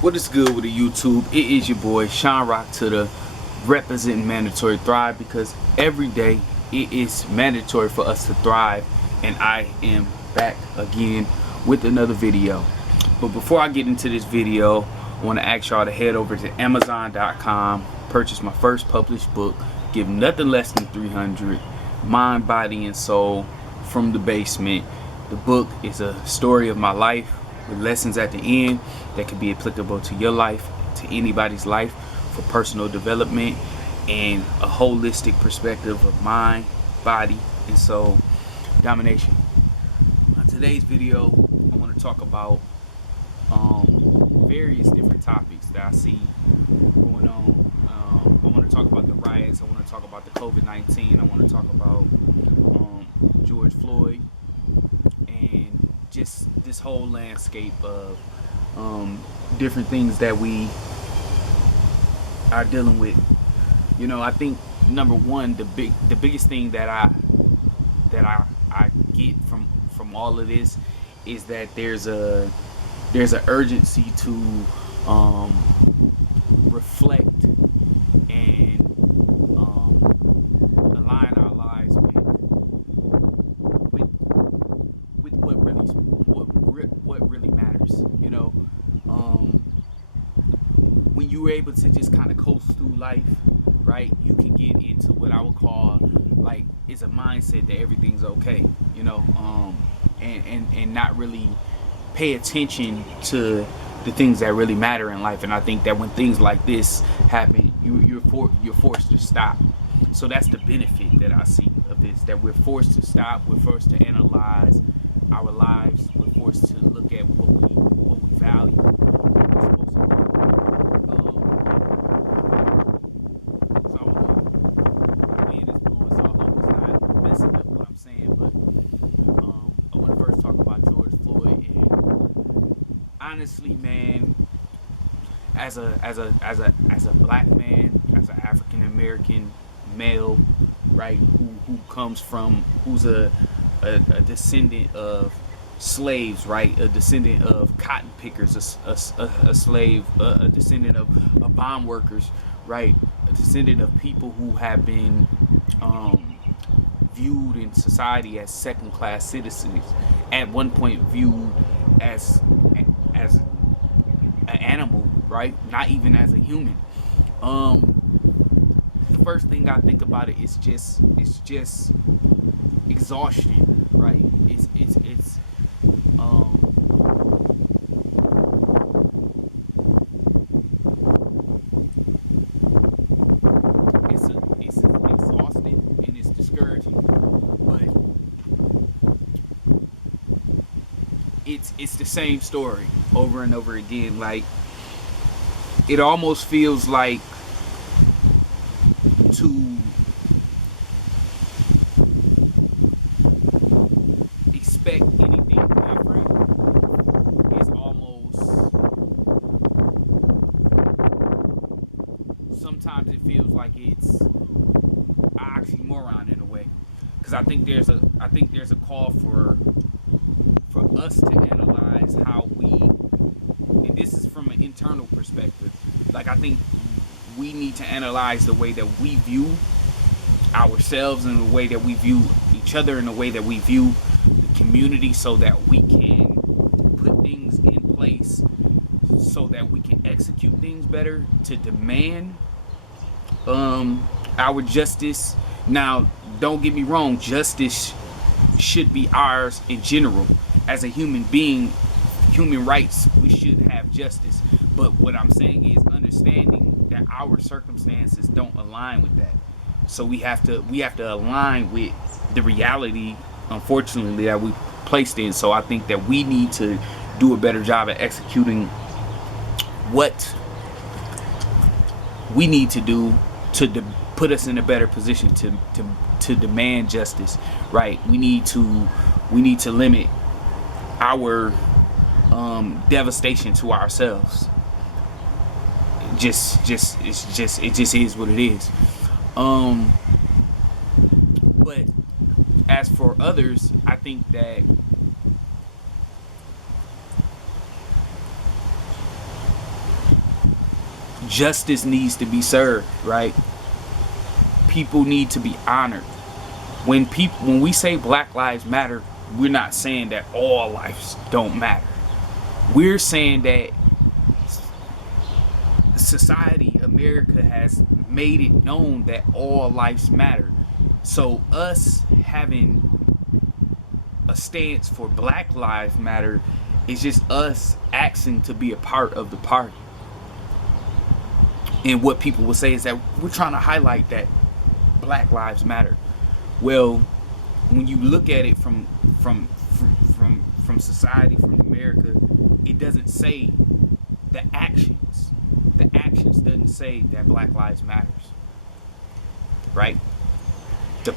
What is good with the YouTube? It is your boy Sean Rock to the representing mandatory thrive, because every day it is mandatory for us to thrive, and I am back again with another video. But before I get into this video, I want to ask y'all to head over to Amazon.com, purchase my first published book, Give Nothing Less Than 300, Mind, Body, and Soul from the Basement. The book is a story of my life with lessons at the end that can be applicable to your life, to anybody's life, for personal development and a holistic perspective of mind, body, and soul. Domination. On today's video, I want to talk about various different topics that I see going on. I want to talk about the riots. I want to talk about the COVID-19. I want to talk about George Floyd, and just this whole landscape of different things that we are dealing with. You know, I think number one, the biggest thing that I get from all of this is that there's an urgency to reflect and align our lives with what really matters. You know, when you're able to just kind of coast through life, right, you can get into what I would call, like, it's a mindset that everything's okay. You know, and not really pay attention to the things that really matter in life. And I think that when things like this happen, you're forced to stop. So that's the benefit that I see of this, that we're forced to stop, we're forced to analyze our lives, we're forced to look at what we value. So I want to wind is blowing, so I hope it's not messing up what I'm saying, but I want to first talk about George Floyd. And honestly, man, as a black man, as an African American male, right, who's a descendant of slaves, right, a descendant of cotton pickers, a slave, a descendant of bond workers, right, a descendant of people who have been viewed in society as second-class citizens, at one point viewed as an animal, right, not even as a human. The first thing I think about it is just exhaustion, right? It's exhausting and it's discouraging, but it's the same story over and over again. Like, it almost feels like to expect anything different is almost, sometimes it feels like it's an oxymoron in a way, because I think there's a call for us to analyze how we, and this is from an internal perspective, like, I think we need to analyze the way that we view ourselves and the way that we view each other and the way that we view the community, so that we can put things in place so that we can execute things better to demand our justice. Now, don't get me wrong, justice should be ours in general. As a human being, human rights, we should have justice. But what I'm saying is understanding that our circumstances don't align with that. So we have to align with the reality, unfortunately, that we placed in. So I think that we need to do a better job at executing what we need to do to put us in a better position to demand justice, right? We need to limit our devastation to ourselves. It just is what it is. But as for others, I think that justice needs to be served, right? People need to be honored. When we say Black Lives Matter, we're not saying that all lives don't matter. We're saying that society, America, has made it known that all lives matter. So us having a stance for Black Lives Matter is just us asking to be a part of the party. And what people will say is that we're trying to highlight that Black Lives Matter. Well, when you look at it from society, from America, it doesn't say the actions. The actions doesn't say that Black Lives Matters, right? The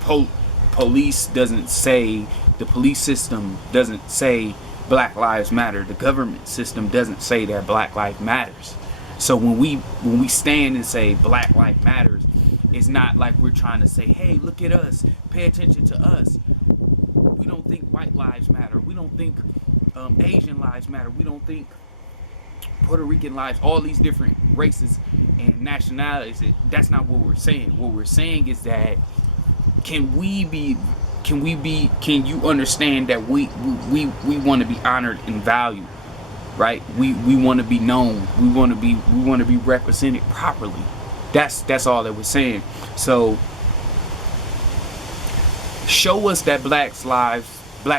police doesn't say, the police system doesn't say Black Lives Matter. The government system doesn't say that Black Lives Matters. So when we stand and say Black Lives Matters, it's not like we're trying to say, hey, look at us, pay attention to us. We don't think white lives matter. We don't think Asian lives matter. We don't think Puerto Rican lives, all these different races and nationalities. That's not what we're saying. What we're saying is that can you understand that we want to be honored and valued, right? We want to be known. We want to be represented properly. That's all that we're saying. So show us that Black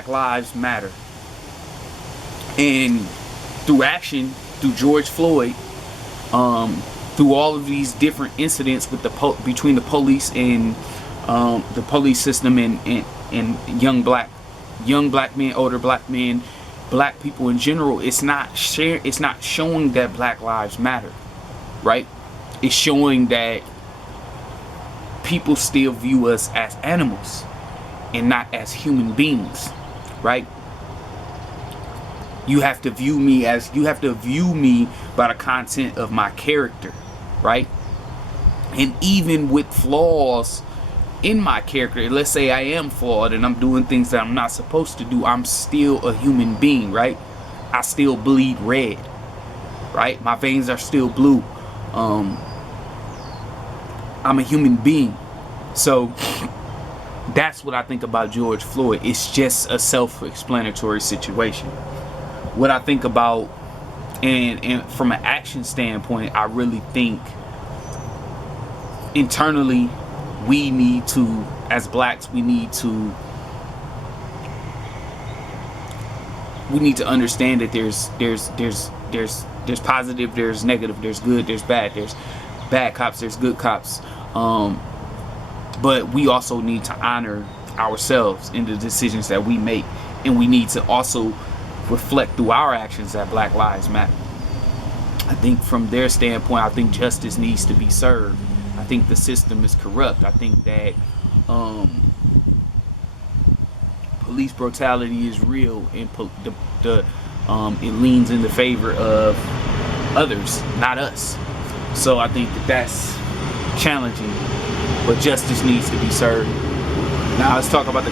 lives matter. And through action, through George Floyd, through all of these different incidents with between the police and the police system and young black men, older black men, black people in general, it's not showing that Black lives matter, right? It's showing that people still view us as animals and not as human beings, right? You have to view me by the content of my character, right? And even with flaws in my character, let's say I am flawed and I'm doing things that I'm not supposed to do, I'm still a human being, right? I still bleed red, right? My veins are still blue. I'm a human being. So that's what I think about George Floyd. It's just a self-explanatory situation. What I think about, and from an action standpoint, I really think internally we need to, as blacks, we need to understand that there's positive, there's negative, there's good, there's bad cops, there's good cops. But we also need to honor ourselves in the decisions that we make, and we need to also reflect through our actions that Black Lives Matter. I think from their standpoint, I think justice needs to be served. I think the system is corrupt. I think that police brutality is real, and it leans in the favor of others, not us. So I think that's challenging, but justice needs to be served. Now let's talk about the